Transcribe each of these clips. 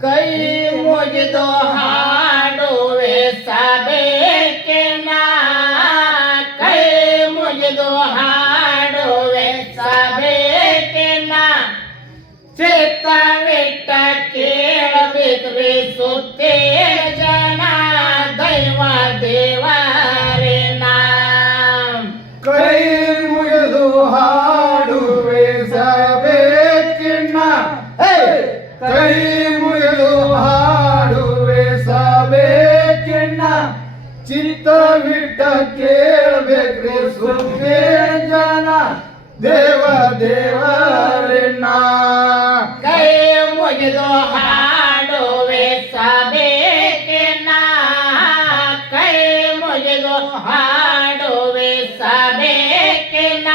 કઈ મોજ તો હાડો વેસાબે કે ના? કઈ મોજ તો હાડો વેસાબે કે ના? ચેતા વેટા કેળ વેતરે સોતે જના, દૈવા દેવ ಚಿತ್ತವಿಟ್ಟ ಕೇಳಬೇಕ್ರಿ ಸುಮ್ಮನೆ ಜನ ದೇವ ದೇವರನ್ನ ಕೈ ಮುಗಿದು ಹಾಡುವೆ ಸಬೇಕೆನ ಕೈ ಮುಗಿದು ಹಾಡುವೆ ಸಬೇಕೆನ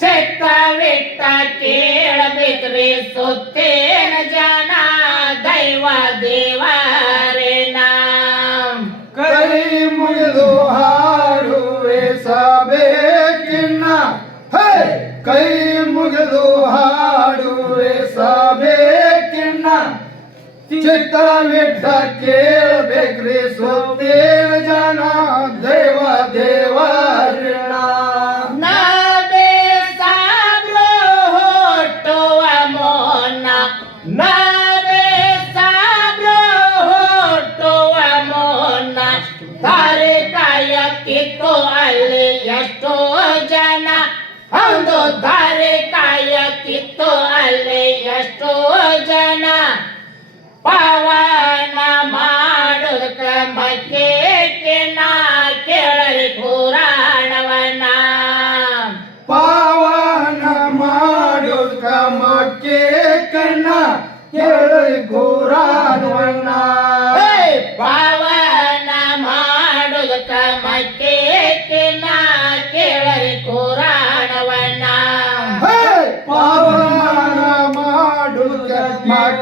ಚಿತ್ತವಿಟ್ಟ ಕೇಳಬೇಕ್ರಿ ಸುತ್ತೇನ ಜನ ದೈವ ಚಿತ್ತವಿಟ್ಟ ಕೇಳಬೇಕ್ರಿ ಸೋತೇನ ಜನ ದೇವ ದೇವರಣ ನಾವೇ ಸಾಬ್ರು ಹುಟ್ಟುವ ಮೋನ ನಾವೇ ಸಾಬ್ರು ಹುಟ್ಟುವ ಮೋನ ತಾರೆ ಕಾಯಕ್ಕಿತ್ತು ಅಲ್ಲಿ ಎಷ್ಟೋ ಜನ ಒಂದು ತಾರೆ ಕಾಯಕ್ಕಿತ್ತು ಅಲ್ಲಿ ಎಷ್ಟೋ ಜನ Wow, wow.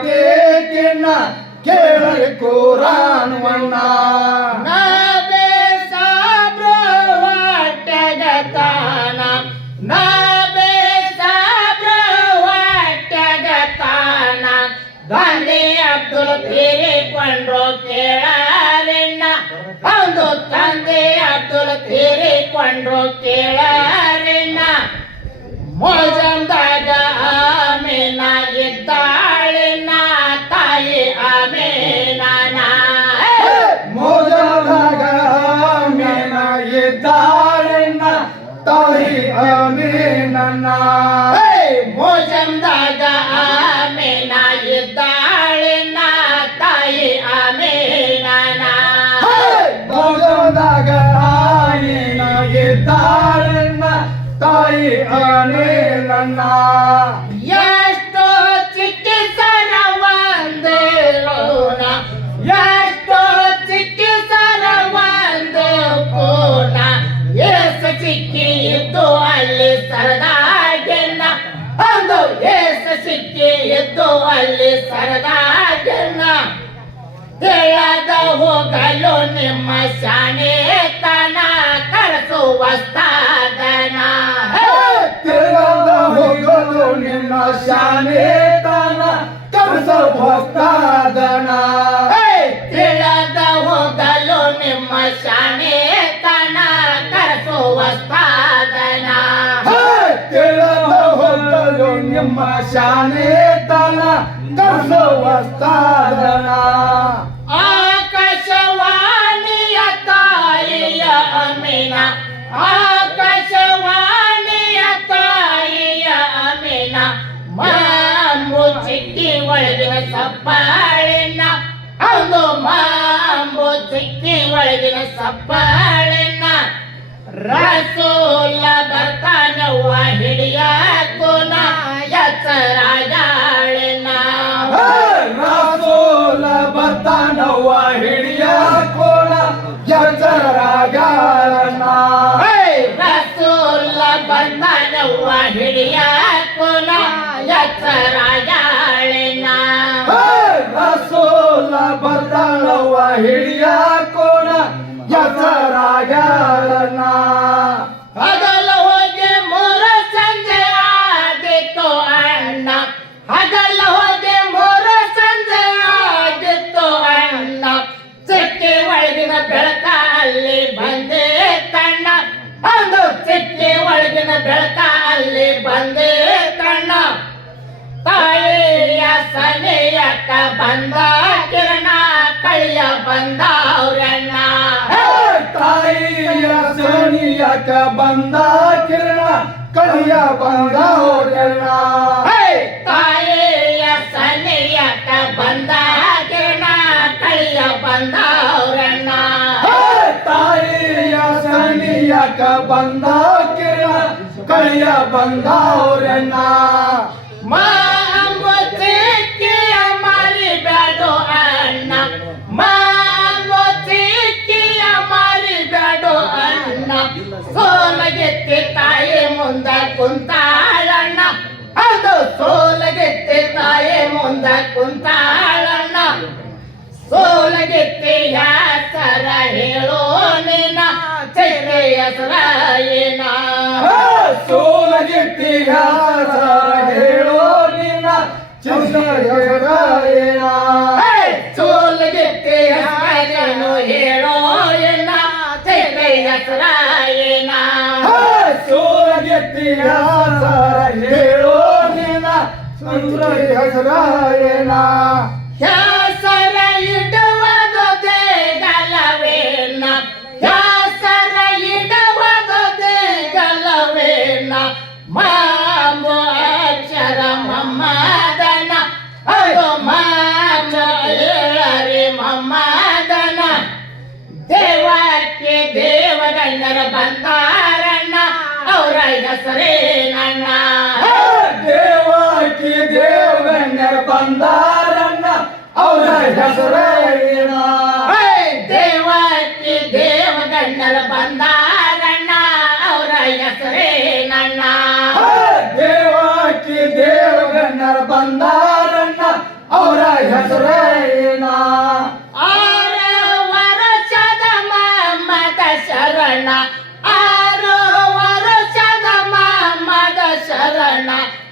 ಮಕ್ಕೆ ಕಣ್ಣ ಕೇಳಿ ಘೋರಾನ್ವಣ್ಣ ನಾವೇ ಸಾಬ್ರು ಹೊಟ್ಟೆಗತಾನ ನಾವೇ ಸಾಬ್ರು ಹೊಟ್ಟೆಗತಾನ ಗಾಂಧಿ ಅಬ್ದುಲ್ ತೀರಿಕೊಂಡ್ರು ಕೇಳಾರಿನ್ನ ಒಂದು ತಂದೆ ಅಬ್ದುಲ್ ತೀರಿಕೊಂಡ್ರು ಕೇಳಾರಿನ್ನ ಮೋಜಂದಾಗ ಮೋಜಂದಾಗ ಆಮೇನ ಇದ್ದಾಳಿನ ತಾಯಿ ಆಮೇನ ಮೋಜದಾಗ ಆಯಿನ ಇದ್ದಾಳೆನ್ನ ತಾಯಿ ಅಮೀನನ್ನ खेळात हो घालून मशाने येताना करतो वस्तादना. खेळात हो घालून मशाने येताना करतो वस्तादना. खेळात हो घालून मशाने येताना करतो वस्तादना. खेळात हो घालून मशाने ತಾನ ಕನಸ ಭಕ್ತಾದನ ಆಕಾಶವಾಣಿಯ ತಾಯಿಯ ಅಮಿನ ಆಕಾಶವಾಣಿಯ ತಾಯಿಯ ಅಮಿನ ಮಾಂಬು ಚಿಕ್ಕಿ ಒಳಗಿನ ಸಪ್ಪಾಳಿನ ಒಂದು ಮಾಂಬು ಚಿಕ್ಕಿ ಒಳಗಿನ ಸಪ್ಪಾಳಿನ ರಸೂಲ ಬರ್ತಾನವ್ವ ಹಿಡಿಯಾಕೋನ ಎಚ್ಚರಾಯಾಳಿನ ರಾಸೋಲ नवा हिडिया कोणा? याचा रागाना रसोल्ला बंदा नवा हिडिया कोणा? याचा रागाळेना रसोल्ला बंदा नवा हिडिया कोणा? याचा रागाळना ಬೆಳಕ ಅಲ್ಲಿ ಬಂದೇ ಕಣ್ಣ. ತಾಯಿಯ ಸನೆಯಕ್ಕ ಬಂದ ಕಿರಣ ಕಳಿಯ ಬಂದ ಅವ್ರಣ್ಣ. ತಾಯಿಯ ಸನಿಯಕ ಬಂದ ಕಿರಣ ಕಳಿಯ ಬಂದ ಹೇ, ತಾಯಿಯ ಸನೆಯಕ್ಕ ಬಂದ ಕಿರಣ ಕಳಿಯ ಬಂದ ಅವ್ರಣ್ಣ. ತಾಯಿಯ ಸನಿಯಕ ಬಂದ ಮರಿಬೇಡು ಅಣ್ಣ. ಸೋಲಗೆತ್ತೆ ತಾಯಿ ಮುಂದ ಕುಂತಾಳಣ್ಣ. ಅದು ಸೋಲಗೆತ್ತಿ ತಾಯಿ ಮುಂದ ಕುಂತಾಳಣ್ಣ. ಸೋಲಗೆತ್ತಿ ಯಾಸರ ಹೇಳೋ ನಿನ್ನ ಚೈತ್ರೆ ಹೆಸರ ಸೋಲಗಿತ್ತಿಯ ಸರ ಹೇಳೋ ನಿನ್ನ ಚಿನ್ನ ಏನ ಸೋಲಗೆತ್ತಿ ಹೆಸರೇನು ಹೇಳೋ ಎನ್ನ ಚೈತ್ರೆ ಹೆಸರ ಏನ ಸೋಲಗೆತ್ತಿಯ ಸರ ಹೇಳೋ ನಿನ್ನ ಚಂದ್ರ ಹೆಸರ ದೇವಗಣ್ಣರ ಬಂದಾರಣ್ಣ ಅವರ ಹೆಸರೇನಣ್ಣ ದೇವಾಕಿ ದೇವಗಣ್ಯರ ಬಂದಾರಣ್ಣ ಅವರ ಹೆಸರೇನ ದೇವಾಕಿ ದೇವಗಣ್ಣರ ಬಂದಾರಣ್ಣ ಅವರ ಹೆಸರೇನಣ್ಣ ದೇವಾಕಿ ದೇವಗಣ್ಯರ ಬಂದಾರಣ್ಣ ಅವರ ಹೆಸರ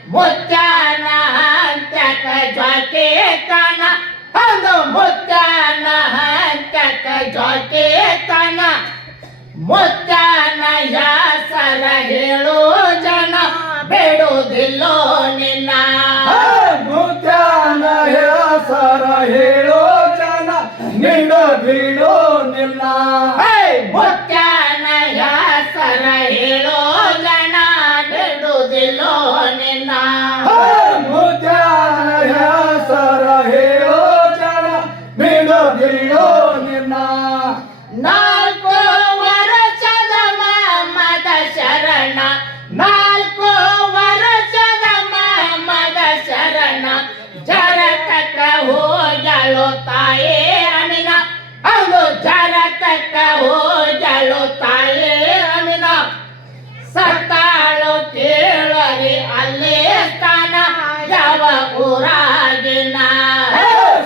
ಶರಣ ಮುತ್ಯಾನ ಹಂತಕ ಜ್ವಾಕೆ ಕಣ ಅದು ಮುತ್ಯಾನ ಹಂತಕ ಜ್ವಾಕೆ ಕಣ ಮುತ್ಯಾನ ಯಾಸರ ಹೇಳು ಊರಾಗಿನ.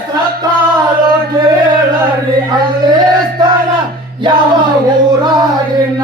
ಸತ್ತಾರ ಕೇಳರಿ ಅಲ್ಲೇ ಸ್ಥಾನ ಯಾವ ಊರಾಗಿನ.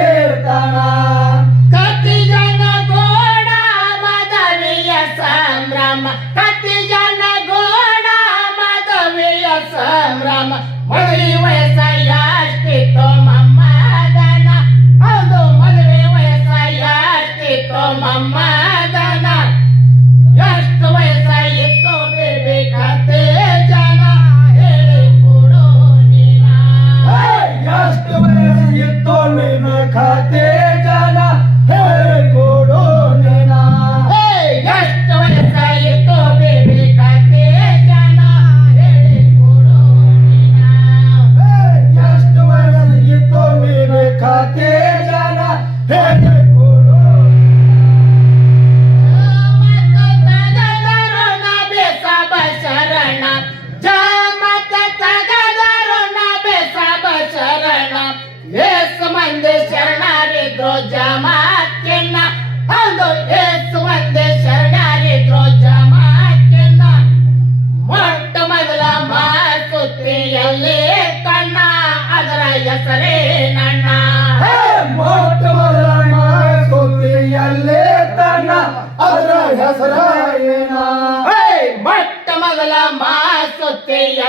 mama.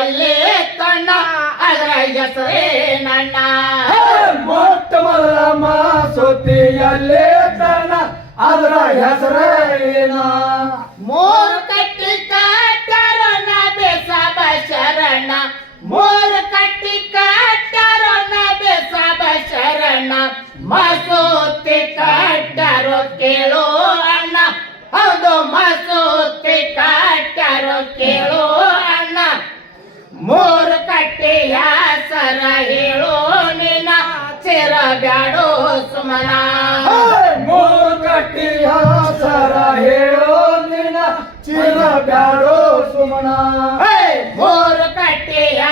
ಮಾಸುತ್ತಿಯಲ್ಲಿ ತಣ್ಣ ಅದರ ಹೆಸರೇ ನನ್ನ ಮೊಟ್ಟ ಮೊದಲ ಮಾಸುತಿಯಲ್ಲಿ ತಣ್ಣ ಅದರ ಹೆಸರೇನ ಮೂರು ಕಟ್ಟಿ ಕಟ್ಟರೋ ನ ಬೇಸಬ ಶರಣ ಮೂರು ಕಟ್ಟಿ ಕಟ್ಟರೋ ಬೇಸ ಬೇಸಬ ಶರಣ ಮಸೂತಿ ಕಟ್ಟರೋ ಕೇಳೋ ಅಣ್ಣ. ಹೌದು ಮಸೂತಿ ಕಟ್ಟರೋ ಕೇಳೋ ಮೂರು ಕಟ್ಟೆಯ ಸರ ಹೇಳೋ ನಿನ್ನ ಚಿರ ಬ್ಯಾಡೋ ಸುಮನ. ಮೂರು ಕಟ್ಟೆಯ ಸರ ಹೇಳೋ ನಿನ್ನ ಚಿರ ಬ್ಯಾಡೋ ಸುಮನ! ಮೂರು ಕಟ್ಟಿಯ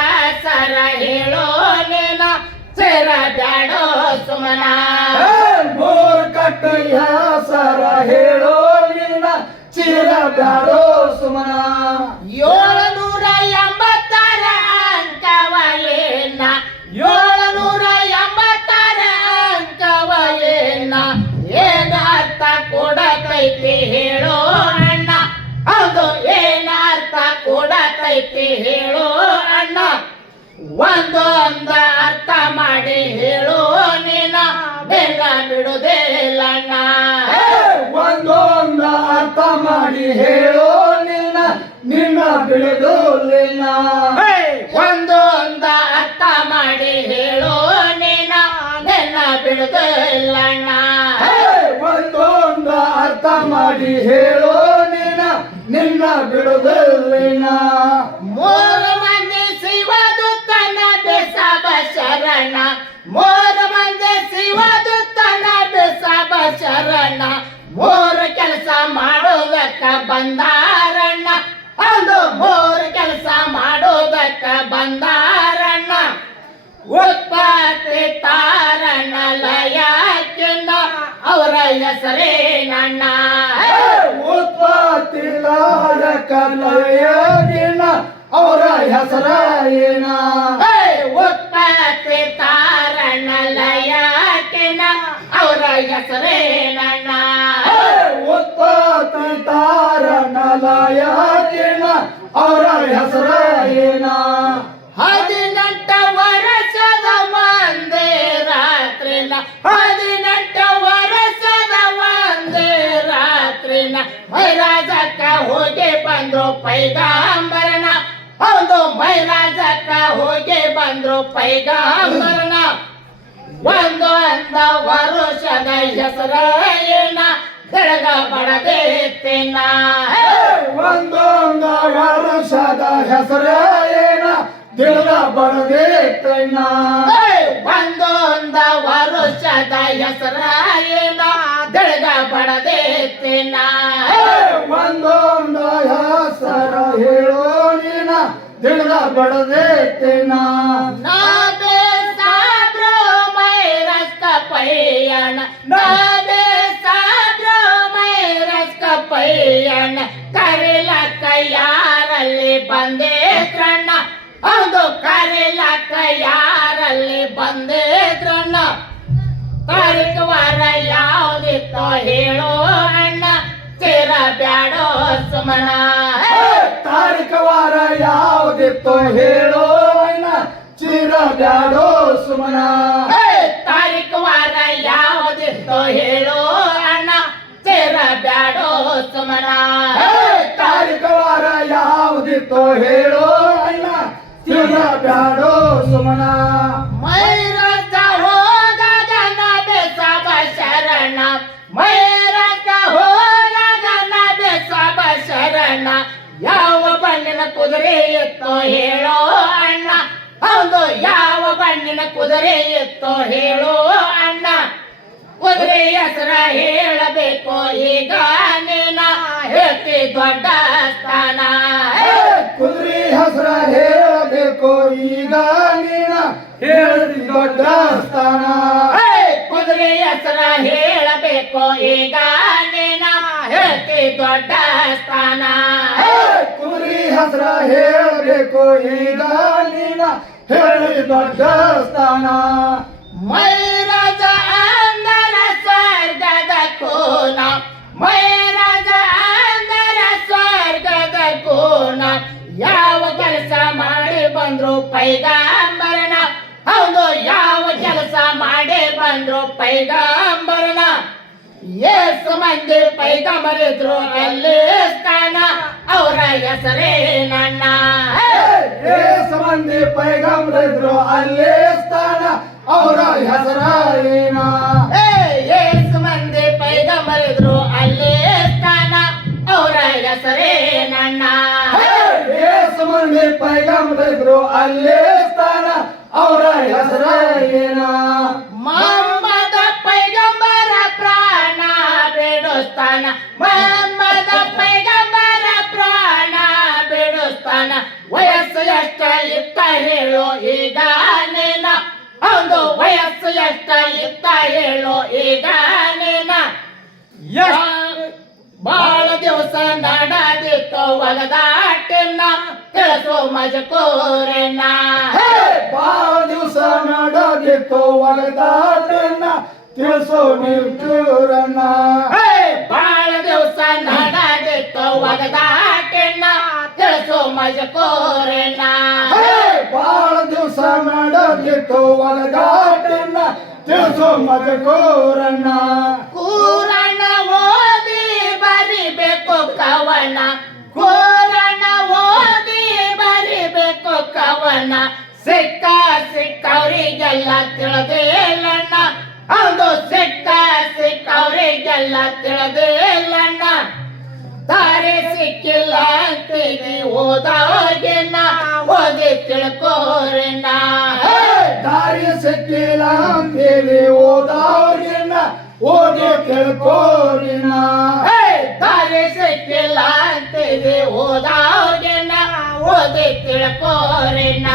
ಸರ ಹೇಳೋ ನೀನ ಸಿರ ಬ್ಯಾಡೋ ಸುಮನ. ಮೂರು ಕಟ್ಟಿ ಸರ ಹೇಳೋ ನಿನ್ನ ಚಿರ ಬ್ಯಾಡೋ ಸುಮನ. ಏಳುನೂರ ಕೊಡತೈತಿ ಹೇಳೋ ಅಣ್ಣ. ಒಂದೊಂದ ಅರ್ಥ ಮಾಡಿ ಹೇಳೋ ನೀನ. ಬೇಗ ಬಿಡುವುದಿಲ್ಲಣ್ಣ ಏ, ಒಂದೊಂದ ಅರ್ಥ ಮಾಡಿ ಹೇಳೋ ನಿನ್ನ ನಿನ್ನ ಬಿಡುದಿಲ್ಲ ಹೇ! ಒಂದೊಂದ ಅರ್ಥ ಮಾಡಿ ಹೇಳೋ ನೀನ. ಬೆನ್ನ ಬಿಡುವುದಿಲ್ಲಣ್ಣ ಏ, ಒಂದೊಂದ ಅರ್ಥ ಮಾಡಿ ಹೇಳೋ ನಿನ್ನ ನಿನ್ನ ಬಿಡುದಿಲ್ಲ ಮೂರು ಮಂದಿ ಶಿವದುತ್ತನ ಬೆಸಬ ಶರಣ. ಮೂರು ಮಂದಿ ಶಿವದುತ್ತನ ಬೆಸಬ ಶರಣ. ಮೂರು ಕೆಲಸ ಮಾಡೋದಕ್ಕ ಬಂದಾರಣ್ಣ. ಅದು ಮೂರು ಕೆಲಸ ಮಾಡೋದಕ್ಕ ಬಂದಾರಣ್ಣ. ಉತ್ಪತ್ತಿ ತಾರಣ್ಣ ಲಯಕಿನ್ನ ಅವರ ಹೆಸರೇ ಉತ್ಪತ್ತಿ ಕಲಯಗಿನ ಅವರ ಹೆಸರ ಏನ ಹೇ! ಉತ್ಪತ್ತಿ ತಾರಣ್ಣ ಲಯಕಿನ್ನ ಅವರ ಹೆಸರೇ ನನ್ನ ಏ, ಉತ್ಪತ್ತಿ ತಾರನಲಯಗಿನ ಅವರ ಹೆಸರ ಏನ ಪೈಗಾಂಬರನ. ಹೌದು ಮೈರಾಜಕ್ಕ ಹೋಗಿ ಬಂದ್ರು ಪೈಗಾಂಬರನ. ಒಂದು ಅಂದ ವರುಷದ ಹೆಸರ ಏನ ಬೆಳಗ ಬಡದೇತಿನ ಒಂದೊಂದ ವರುಷದ ಹೆಸರ ಏನ ಬಡದೇತಣ್ಣ ಒಂದೊಂದ ವರುಷದ ಹೆಸರ ಏನ ಬೆಳಗ ಬಡದೇತಿನ ನೀನ ದಿಳದ ಬಡದೇತಣ್ಣ ನಾಬೆ ರಸ್ತ ಮೈರಸ್ಕ ಪೈಯಣ ನಾಬೆ ಸಾಬ್ರೋ ಮೈರಸ್ಕ ಪೈಯಣ. ಕರಿಲಕ್ಕ ಯಾರಲ್ಲಿ ಬಂದೇ ತ್ರಣ್ಣ ಹೌದು ಕರಿಲಕ್ಕ ಯಾರಲ್ಲಿ ಬಂದೇ ತ್ರಣ್ಣ ತಾರೀಕವಾರ ಯಾವುದಿತ್ತೋ ಹೇಳೋ ಅಣ್ಣ. ತೀರ ಬ್ಯಾಡೋ ಸುಮನ ತಾರೀಕವಾರ ಯಾವುದಿತ್ತೋ ಹೇಳೋ ಅಣ್ಣ ಚಿರ ಬ್ಯಾಡೋ ಸುಮನ ಹೇ! ತಾರೀಕವಾರ ಯಾವುದಿತ್ತೋ ಹೇಳೋ ಅಣ್ಣ ತೀರ ಬ್ಯಾಡೋ ಸುಮನ ತಾರೀಕವಾರ ಯಾವುದಿತ್ತೋ ಹೇಳೋ ಅಣ್ಣ ಚಿರ ಬ್ಯಾಡೋ ಸುಮನ ಮೈರಕ ಹೋದಾಗ ಎತ್ತೋ ಹೇಳೋ ಅಣ್ಣ. ಹೌದು ಯಾವ ಬಣ್ಣಿನ ಕುದುರೆ ಎತ್ತೋ ಹೇಳೋ ಅಣ್ಣ. ಕುದುರೆ ಹೆಸರ ಹೇಳಬೇಕು ಈಗ ನೀನ. ಹೇಳ್ತಿ ದೊಡ್ಡ ಸ್ಥಾನ. ಕುದುರೆ ಹೆಸರ ಹೇಳಬೇಕು ಈಗ ನೀನ. ಹೇಳ್ತಿ ದೊಡ್ಡ ಸ್ಥಾನ! ಕುದುರೆ ಹೆಸರ ಹೇಳಬೇಕು ಈಗ ನೀನ. ಹೇಳ್ತಿ ದೊಡ್ಡ ಸ್ಥಾನ. ಏ, ಕುದುರೆ ಹೆಸರ ಹೇಳಬೇಕು ಈಗ ನೀನ ಹೇಳಿ ದೊಡ್ಡ ಸ್ಥಾನ ಮೈರಾಜ ಅಂದರ ಸ್ವರ್ಗದ ಕೋನ ಮೈರಾಜ ಅಂದರ ಸ್ವರ್ಗದ ಕೋನ ಯಾವ ಕೆಲಸ ಮಾಡಿ ಬಂದ್ರು ಪೈಗಾಂಬರನ ಹೌದು ಯಾವ ಕೆಲಸ ಮಾಡಿ ಬಂದ್ರು ಪೈಗಾಂಬರನ ಏಸು ಮಂದಿ ಪೈಗಂಬರಿದ್ರು ಅಲ್ಲಿ ಸ್ಥಾನ ಅವರ ಹೆಸರೇನಣ್ಣ ಏಸು ಮಂದಿ ಪೈಗಂಬರಿದ್ರು ಅಲ್ಲಿ ಸ್ಥಾನ ಅವರ ಹೆಸರೇನ ಏಸು ಮಂದಿ ಪೈಗಂಬರಿದ್ರು ಅಲ್ಲಿ ಸ್ಥಾನ ಅವರ ಹೆಸರೇನಣ್ಣ ಏಸು ಮಂದಿ ಪೈಗಂಬರಿದ್ರು ಅಲ್ಲಿ ಸ್ಥಾನ ಅವರ ಹೆಸರ ಏನ ಬಿಡುತ್ತಾನ ಮೊಹಮ್ಮದ ಪೈಗಂಬರ ಪ್ರಾಣ ಬಿಡುತ್ತಾನ ವಯಸ್ಸು ಎಷ್ಟ ಇತ್ತ ಹೇಳು ಈಗ ನೇನ ಹೌದು ವಯಸ್ಸು ಎಷ್ಟ ಇತ್ತ ಹೇಳು ಈಗ ನೇನ ಬಾಳ ದಿವಸ ನಡದಿತ್ತು ಒಗದಾಟಿನ ತಿಳಿಸು ಮಜಕೂರನ್ನ ಬಾಳ ದಿವಸ ನಡೆದಿತ್ತು ಒಳದಾಟನ್ನ ತಿಳಿಸೋ ನಿಲ್ಕೂರನ್ನ ಬಾಳ ದಿವಸ ನಡದಿತ್ತು ಒಗದಾಟಿನ ತಿಳಿಸು ಮಜಕೂರನ್ನ ಬಾಳ ದಿವಸ ನಡೆದಿತ್ತು ಒಳದಾಟನ್ನ ತಿಳಿಸೋ ಮಜಕೂರನ್ನ ಕೂರಣ ಓದಿ ಬರಿಬೇಕು ಕವನ. ಕೂರಣ ಓದಿ ಬರಿಬೇಕು ಕವನ. ಸಿಕ್ಕ ಸಿಕ್ಕವರಿಗೆಲ್ಲ ತಿಳಿದೇಲಣ್ಣ ಅದು ಸಿಕ್ಕ ಸಿಕ್ಕವರಿಗೆಲ್ಲ ತಿಳಿದಿಲ್ಲಣ್ಣ. ದಾರಿ ಸಿಕ್ಕಿಲ್ಲ ಅಂತೀನಿ ಓದೋಗಿನ ಓದಿ ತಿಳ್ಕೋರಿನ ದಾರಿ ಸಿಕ್ಕಿಲ್ಲ ಅಂತೇಳಿ ಓದವ್ರಿನ ಓದಿ ತಿಳ್ಕೋರಿನ ದಾರಿ ಸಿಕ್ಕಿಲ್ಲ ಅಂತೀನಿ ಓದೋಗಿನ ಓದಿ ತಿಳ್ಕೋರಿನ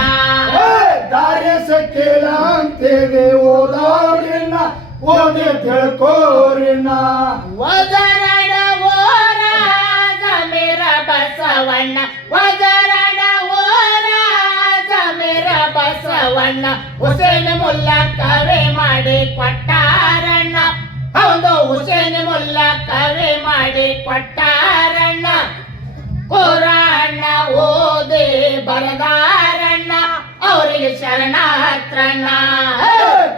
ದಾರಿ ಸಿಕ್ಕಿಲ್ಲ ಅಂತೇಳಿ ಓದವ್ರಿನ ಓದಿ ತಿಳ್ಕೋರಿನ ವಜರಡ ಬಸವಣ್ಣ ವಜರಡ ಓರ ಜಮೀರ ಬಸವಣ್ಣ, ಹುಸೇನ್ ಮುಲ್ಲ ಕವೆ ಮಾಡಿ ಕೊಟ್ಟಾರಣ್ಣ. ಹೌದು, ಹುಸೇನ್ ಮುಲ್ಲ ಕವೆ ಮಾಡಿ ಕೊಟ್ಟಾರಣ್ಣ. ಕುರಾಣ ಓದಿ ಬರದಾರಣ್ಣ, ಅವರಿಗೆ ಶರಣಾತ್ರಣ್ಣ.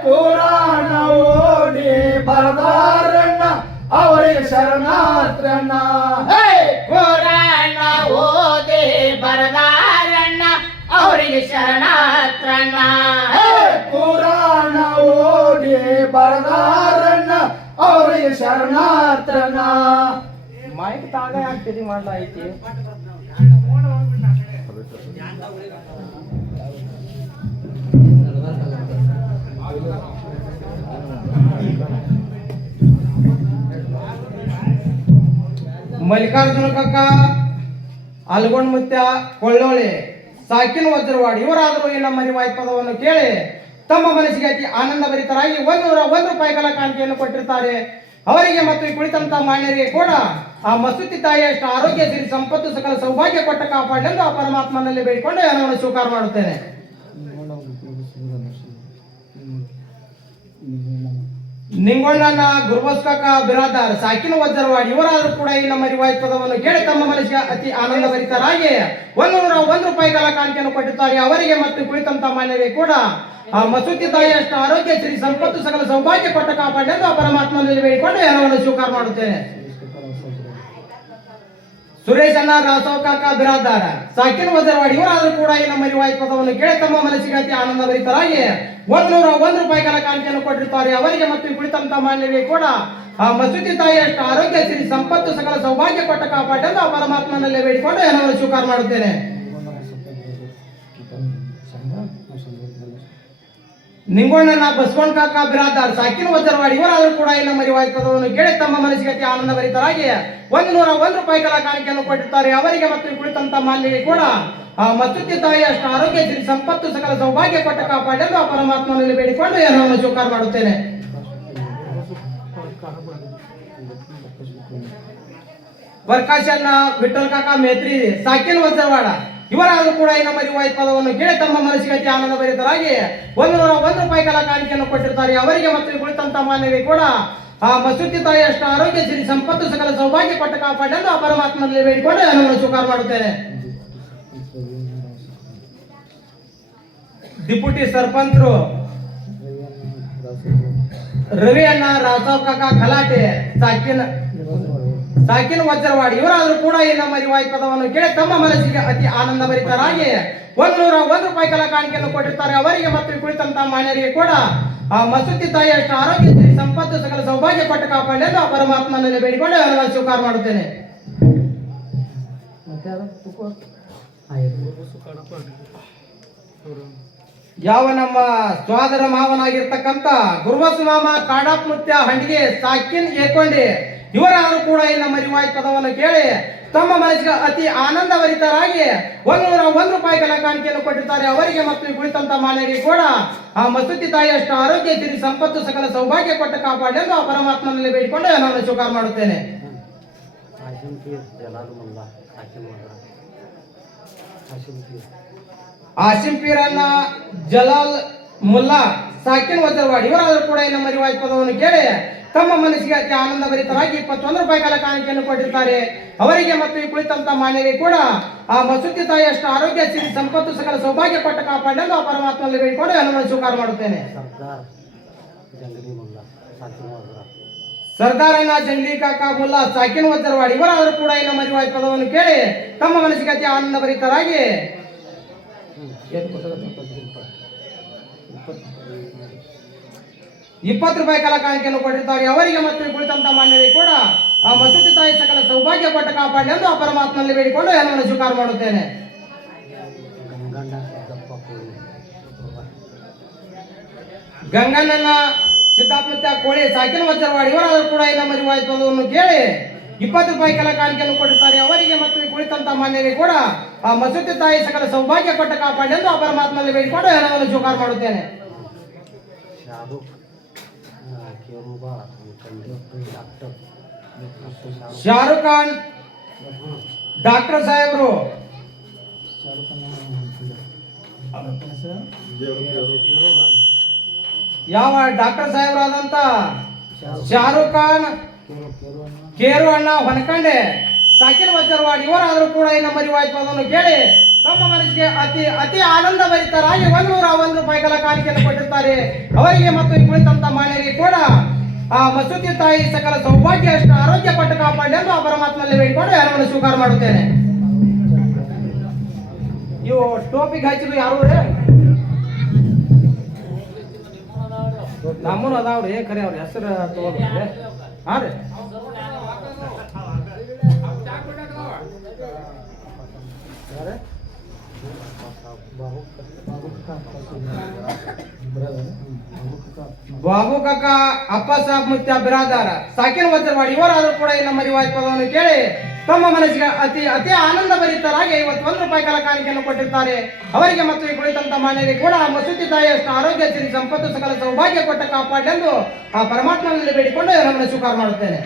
ಕುರಾಣ ಓದಿ ಬರದಾರಣ್ಣ, ಅವರಿಗೆ ಶರಣಾತ್ರಣ್ಣ. ಶರಣಾತ್ರಣ್ಣ. ಕುರಾಣ ಓಡಿ ಬರದಾರಣ್ಣ ಅವರಿಗೆ ಶರಣಾತ್ರಣ್ಣ. ಮೈಕ್ ತಾಗ ಯಾಕೆ ತಿರಿ ಮಾಡ್ಲಾಯ್ತಿ? ಮಲ್ಲಿಕಾರ್ಜುನ ಕಕ್ಕ ಅಲ್ಗೊಂಡ್ ಮುತ್ಯ ಕೊಳ್ಳೋಳೆ. ಸಾಕಿನ ವಜ್ರವಾಡಿ. ಇವರಾದರೂ ಈ ನಮ್ಮ ಪದವನ್ನು ಕೇಳಿ ತಮ್ಮ ಮನಸ್ಸಿಗೆ ಅತಿ ಆನಂದ ಭರಿತರಾಗಿ ಒಂದು ನೂರ ಒಂದು ರೂಪಾಯಿ ಕಲಾಕಾಂತಿಯನ್ನು ಕೊಟ್ಟಿರ್ತಾರೆ. ಅವರಿಗೆ ಮತ್ತು ಈ ಕುಳಿತಂತ ಮಾನ್ಯರಿಗೆ ಕೂಡ ಆ ಮಸೂತಿ ತಾಯಿಯಷ್ಟು ಆರೋಗ್ಯ ಸಿರಿ ಸಂಪತ್ತು ಸಕಲ ಸೌಭಾಗ್ಯ ಕೊಟ್ಟ ಕಾಪಾಡಲೆಂದು ಆ ಪರಮಾತ್ಮನಲ್ಲಿ ಬೇಡಿಕೊಂಡು ಏನವನ್ನು ಸ್ವೀಕಾರ ಮಾಡುತ್ತೇನೆ. ನಿಂಗೊಳ್ಳನ ಗುರುಬಸ್ಕಕ ಬಿರಾದಾರ್ ಸಾಕಿನ ವಜ್ರವಾಡಿ, ಇವರಾದರೂ ಕೂಡ ಈ ನಮ್ಮ ರಿವಾಯತ್ ಪದವನ್ನು ಕೇಳಿ ತಮ್ಮ ಮನಸ್ಸಿಗೆ ಅತಿ ಆನಂದ ಭರಿತರಾಗಿ ಒಂದು ನೂರ ಒಂದು ರೂಪಾಯಿ ಕಾಲ ಕಾಣಿಕೆಯನ್ನು ಕೊಟ್ಟಿದ್ದಾರೆ. ಅವರಿಗೆ ಮತ್ತು ಕುಳಿತಂತ ಮಾನ್ಯರಿಗೆ ಕೂಡ, ಆ, ಮಸೂತಿ ತಾಯಿಯಷ್ಟು ಆರೋಗ್ಯ, ಶ್ರೀ ಸಂಪತ್ತು, ಸಕಲ ಸೌಭಾಗ್ಯ ಕೊಟ್ಟ ಕಾಪಾಡಲೆಂದು ಆ ಪರಮಾತ್ಮನಲ್ಲಿ ಬೇಡಿಕೊಂಡು ಎಲ್ಲವನ್ನು ಸ್ವೀಕಾರ ಮಾಡುತ್ತೇನೆ. ಸುರೇಶ್ ಅಣ್ಣ ರಾಸವ್ ಕಾಕ ಬಿರಾದಾರ. ಸಾಕಿನ ವಜರವಾಡಿ ಇವರಾದ್ರೂ ಕೂಡ ಈ ನಮ್ಮ ಪದವನ್ನು ಕೇಳಿ ತಮ್ಮ ಮನಸ್ಸಿಗೆ ಆನಂದ ಭರಿತರಾಗಿ ಒಂದು ನೂರ ಒಂದು ರೂಪಾಯಿ ಕಾಲ ಕಾಣಿಕೆಯನ್ನು ಕೊಟ್ಟಿರ್ತಾರೆ ಅವರಿಗೆ ಮತ್ತು ಕುಳಿತಂತ ಮಾನ್ಯರಿಗೆ ಕೂಡ ಆ ಮಸೂತಿ ತಾಯಿಯಷ್ಟು ಆರೋಗ್ಯ ಸಿರಿ, ಸಂಪತ್ತು ಸಕಲ ಸೌಭಾಗ್ಯ ಕೊಟ್ಟ ಕಾಪಾಡಲು ಆ ಪರಮಾತ್ಮನಲ್ಲೇ ಬೇಡಿಕೊಂಡು ಏನನ್ನು ಸ್ವೀಕಾರ ಮಾಡುತ್ತೇನೆ. ನಿಂಗೋಣ್ಣನ ಬಸವಣ್ಣ ಕಾಕ ಬಿರಾದಾರ್, ಸಾಕಿನ ವಜ್ರವಾಡಿ, ಇವರಾದರೂ ಕೂಡ ಇಲ್ಲ ಮರಿವಾಯ್ತದವನು ಗೆಳೆ ತಮ್ಮ ಮನಸ್ಸಿಗೆ ಆನಂದ ಭರಿತರಾಗಿ ಒಂದು ನೂರ ಒಂದು ರೂಪಾಯಿ ಕಲಾ ಕಾಣಿಕೆಯನ್ನು ಕೊಟ್ಟಿರ್ತಾರೆ. ಅವರಿಗೆ ಮತ್ತು ಕುಳಿತಂತ ಮಾಲಿಗೆ ಕೂಡ, ಆ ಮತ್ತುತ್ತಿ ತಾಯಿ ಅಷ್ಟು ಆರೋಗ್ಯ, ಸಿರಿ ಸಂಪತ್ತು, ಸಕಲ ಸೌಭಾಗ್ಯ ಕೊಟ್ಟ ಕಾಪಾಡಲು ಆ ಪರಮಾತ್ಮನಲ್ಲಿ ಬೇಡಿಕೊಂಡು ಏನನ್ನು ಸ್ವೀಕಾರ ಮಾಡುತ್ತೇನೆ. ವರ್ಕಾಶನ್ನ ವಿಠಲ್ ಕಾಕ, ಮೇತ್ರಿ, ಸಾಕಿನ ವಜ್ರವಾಡ. ಇವರಾದರೂ ಕೂಡ ಈಗ ರಿವಾಯತ್ ಪದವನ್ನು ಕೇಳಿ ತಮ್ಮ ಮನಸ್ಸಿಗೆ ಆನಂದ ಭರಿತರಾಗಿ ಒಂದು ನೂರ ಒಂದು ರೂಪಾಯಿ ಕಾಲ ಕಾಣಿಕೆಯನ್ನು ಕೊಟ್ಟಿರ್ತಾರೆ ಅವರಿಗೆ ಮತ್ತು ಕುಳಿತಂತ ಮಾನವಿ ಕೂಡ, ಆ, ಮಸೂತಿ ತಾಯಿ ಅಷ್ಟು ಆರೋಗ್ಯ, ಸಿರಿ ಸಂಪತ್ತು, ಸಕಲ ಸೌಭಾಗ್ಯ ಕೊಟ್ಟ ಕಾಪಾಡಲು ಆ ಪರಮಾತ್ಮನಲ್ಲಿ ಬೇಡಿಕೊಂಡು ನಾನು ಸ್ವೀಕಾರ ಮಾಡುತ್ತೇನೆ. ಡಿಪ್ಯೂಟಿ ಸರ್ಪಂಚರು ರವಿ ಅಣ್ಣ ರಾಸಾವ್ ಕಾಕ ಖಲಾಟೆ ಸಾಕಿನ ಸಾಕಿನ ವಜ್ರವಾಡಿ ಇವರಾದರೂ ಕೂಡ ಈ ನಮ್ಮ ಪದವನ್ನು ಕೇಳಿ ತಮ್ಮ ಮನಸ್ಸಿಗೆ ಅತಿ ಆನಂದ ಭರಿತರಾಗಿ ಒಂದು ಒಂದು ರೂಪಾಯಿ ಕಲ ಕಾಣಿಕೆಯನ್ನು ಕೊಟ್ಟಿರ್ತಾರೆ. ಅವರಿಗೆ ಮತ್ತು ಕುಳಿತಂತ ಮಾನ್ಯರಿಗೆ ಕೂಡ, ಆ, ಮಸೂತಿ ತಾಯಿ ಅಷ್ಟು ಆರೋಗ್ಯ ಸಂಪತ್ತು, ಸಕಲ ಸೌಭಾಗ್ಯ ಕೊಟ್ಟು ಕಾಪಾಡಲೆಂದು ಆ ಪರಮಾತ್ಮನಲ್ಲಿ ಬೇಡಿಕೊಂಡು ಅವರನ್ನು ಸ್ವೀಕಾರ ಮಾಡುತ್ತೇನೆ. ಯಾವ ನಮ್ಮ ಸ್ವಾದರ ಮಾವನಾಗಿರ್ತಕ್ಕಂಥ ಗುರುಬಸ್ ಮಾಮ ಕಾಡಾಪ್ ಮುತ್ಯ ಹಂಡಿಗೆ ಸಾಕಿನ್ ಏಕೊಂಡಿ. ಇವರಾದರೂ ಕೂಡ ಇಲ್ಲ ಮರಿವಾಯಿ ಪದವನ್ನು ಕೇಳಿ ತಮ್ಮ ಮನಸ್ಸಿಗೆ ಅತಿ ಆನಂದಭರಿತರಾಗಿ ಒಂದು ನೂರ ಒಂದು ರೂಪಾಯಿ ಕಲ ಕಾಣಿಕೆಯನ್ನು ಕೊಟ್ಟಿರ್ತಾರೆ. ಅವರಿಗೆ ಮತ್ತು ಕುಳಿತಂತ ಮಾನ್ಯರಿಗೆ ಕೂಡ ಆ ಮಸೂತಿ ತಾಯಿ ಅಷ್ಟು ಆರೋಗ್ಯ ತಿರುಗಿ ಸಂಪತ್ತು ಸಕಲ ಸೌಭಾಗ್ಯ ಕೊಟ್ಟು ಕಾಪಾಡೆಂದು ಆ ಪರಮಾತ್ಮನಲ್ಲಿ ಬೇಡಿಕೊಂಡು ನಾನು ಸ್ವೀಕಾರ ಮಾಡುತ್ತೇನೆ. ಆಸಿಂ ಪೀರನ್ನ ಜಲಾಲ್ ಮುಲ್ಲಾ ಸಾಕಿನ್ ವಜ್ರವಾಡಿ. ಇವರಾದರೂ ಕೂಡ ಈ ನಮ್ಮ ಪದವನ್ನು ಕೇಳಿ ತಮ್ಮ ಮನಸ್ಸಿಗೆ ಅತಿ ಆನಂದ ಭರಿತವಾಗಿ ಇಪ್ಪತ್ತೊಂದು ರೂಪಾಯಿ ಕಾಲ ಕಾಣಿಕೆಯನ್ನು ಕೊಟ್ಟಿರ್ತಾರೆ. ಅವರಿಗೆ ಮತ್ತು ಈ ಕುಳಿತಂತ ಮಾನ್ಯರಿಗೆ ಕೂಡ ಆ ಮಸೂತಿ ತಾಯಿಯಷ್ಟು ಆರೋಗ್ಯ ಸಿರಿ ಸಂಪತ್ತು ಸಕಲ ಸೌಭಾಗ್ಯ ಕೊಟ್ಟ ಕಾಪಾಡಲು ಆ ಪರಮಾತ್ಮನಲ್ಲಿ ಬೇಡಿಕೊಂಡು ನಾನು ಸ್ವೀಕಾರ ಮಾಡುತ್ತೇನೆ. ಸರ್ದಾರ್ ಜಂಗಲಿ ಮುಲ್ಲ ಸಾಕಿನ ವಜ್ರವಾಡಿ ಇವರಾದರೂ ಕೂಡ ಈ ನಮ್ಮ ರಿವಾಯತ್ ಪದವನ್ನು ಕೇಳಿ ತಮ್ಮ ಮನಸ್ಸಿಗೆ ಅತಿ ಆನಂದ ಇಪ್ಪತ್ತು ರೂಪಾಯಿ ಕಲ ಕಾಣಿಕೆಯನ್ನು ಕೊಟ್ಟಿರ್ತಾರೆ ಅವರಿಗೆ ಮತ್ತು ಕುಳಿತಂತ ಮಾನ್ಯರಿಗೆ ಕೂಡ ಆ ಮಸೂತಿ ತಾಯಿ ಸಕಲ ಸೌಭಾಗ್ಯ ಪಟ್ಟ ಕಾಪಾಡಿ ಎಂದು ಆ ಪರಮಾತ್ಮನಲ್ಲಿ ಬೇಡಿಕೊಂಡು ಎಲ್ಲವನ್ನು ಸ್ವೀಕಾರ ಮಾಡುತ್ತೇನೆ. ಗಂಗನನ್ನ ಸಿದ್ದಪ್ಪ ಕೋಳಿ ಸಾಕಿನ ವಜ್ರವಾಡಿ ಇವರಾದರೂ ಕೂಡ ಈ ನಮ್ಮ ಅದನ್ನು ಕೇಳಿ ಇಪ್ಪತ್ತು ರೂಪಾಯಿ ಕಾಲ ಕಾಣಿಕೆಯನ್ನು ಕೊಟ್ಟಿರ್ತಾರೆ ಅವರಿಗೆ ಮತ್ತು ಕುಳಿತಂತ ಮಾನ್ಯರಿಗೆ ಕೂಡ ಆ ಮಸೂತಿ ತಾಯಿ ಸಕಲ ಸೌಭಾಗ್ಯ ಪಟ್ಟ ಕಾಪಾಡಿ ಎಂದು ಆ ಪರಮಾತ್ಮನಲ್ಲಿ ಬೇಡಿಕೊಂಡು ಎಲ್ಲವನ್ನು ಸ್ವೀಕಾರ ಮಾಡುತ್ತೇನೆ. ಶಾರುಖ್ ಖಾನ್ ಡಾಕ್ಟರ್ ಸಾಹೇಬರು. ಯಾವ ಡಾಕ್ಟರ್ ಸಾಹೇಬ್ರಾದಂತ? ಶಾರುಖ್ ಖಾನ್ ಕೇರು ಅಣ್ಣ ಹೊನಕಂಡೆ. ಸಾಕಿನ ವಜ್ರವಾಡಿ ಇವರಾದರೂ ಕೂಡ ಈ ನಮ್ಮ ಅದನ್ನು ಕೇಳಿ, ತಮ್ಮ ಮನಸ್ಸಿಗೆ ಅತಿ ಅತಿ ಆನಂದ ಭರಿತರಾಗಿ ಒಂದು ನೂರ ಒಂದು ರೂಪಾಯಿ ಕಲ ಕಾಣಿಕೆಯನ್ನು ಕೊಟ್ಟಿರ್ತಾರೆ. ಅವರಿಗೆ ಮತ್ತು ಕುಳಿತಂತ ಮಹಿಳೆಯರಿಗೆ ಕೂಡ, ಆ, ಮಸೂತಿ ತಾಯಿ ಸಕಲ ಸೌಭಾಗ್ಯ, ಅಷ್ಟು ಆರೋಗ್ಯ ಪಟ್ಟು ಕಾಪಾಡಿ ಎಂದು ಆ ಪರಮಾತ್ಮನಲ್ಲಿ ಬೇಡಿಕೊಂಡು ಎಲ್ಲವನ್ನು ಸ್ವೀಕಾರ ಮಾಡುತ್ತೇನೆ. ಇವು ಟೋಪಿಗೆ ಹಚ್ಚಿದ್ರು ಯಾರು ನಮ್ಮನು ಅದಾವ್ರಿ ಖರೆ ಅವ್ರ ಹೆಸರು ತಗೋಬೇಕು ಹಾ ರೀ? ಬಾಬು ಕಾಕ ಅಪ್ಪ ಸಾಬ್ ಮುತ್ಯ ಬಿರಾದಾರ. ಸಾಕಿನ ವಜ್ರವಾಡಿ ಇವರಾದರೂ ಕೂಡ ಈ ನಮ್ಮ ರಿವಾಯತ್ ಪದವನ್ನು ಕೇಳಿ ತಮ್ಮ ಮನಸ್ಸಿಗೆ ಅತಿ ಅತಿ ಆನಂದ ಭರಿತರಾಗಿ ಐವತ್ತೊಂದು ರೂಪಾಯಿ ಕಾಲ ಕಾಣಿಕೆಯನ್ನು ಕೊಟ್ಟಿರ್ತಾರೆ. ಅವರಿಗೆ ಮತ್ತು ಈ ಕುಳಿತಂತ ಮಾನ್ಯರಿಗೆ ಕೂಡ ಮಸೂತಿ ತಾಯಿಯಷ್ಟು ಆರೋಗ್ಯ ಸಿರಿ ಸಂಪತ್ತು ಸಕಲ ಸೌಭಾಗ್ಯ ಕೊಟ್ಟ ಕಾಪಾಡಲೆಂದು ಆ ಪರಮಾತ್ಮನಲ್ಲಿ ಬೇಡಿಕೊಂಡು ನಮ್ಮನ್ನು ಸ್ವೀಕಾರ ಮಾಡುತ್ತೇನೆ.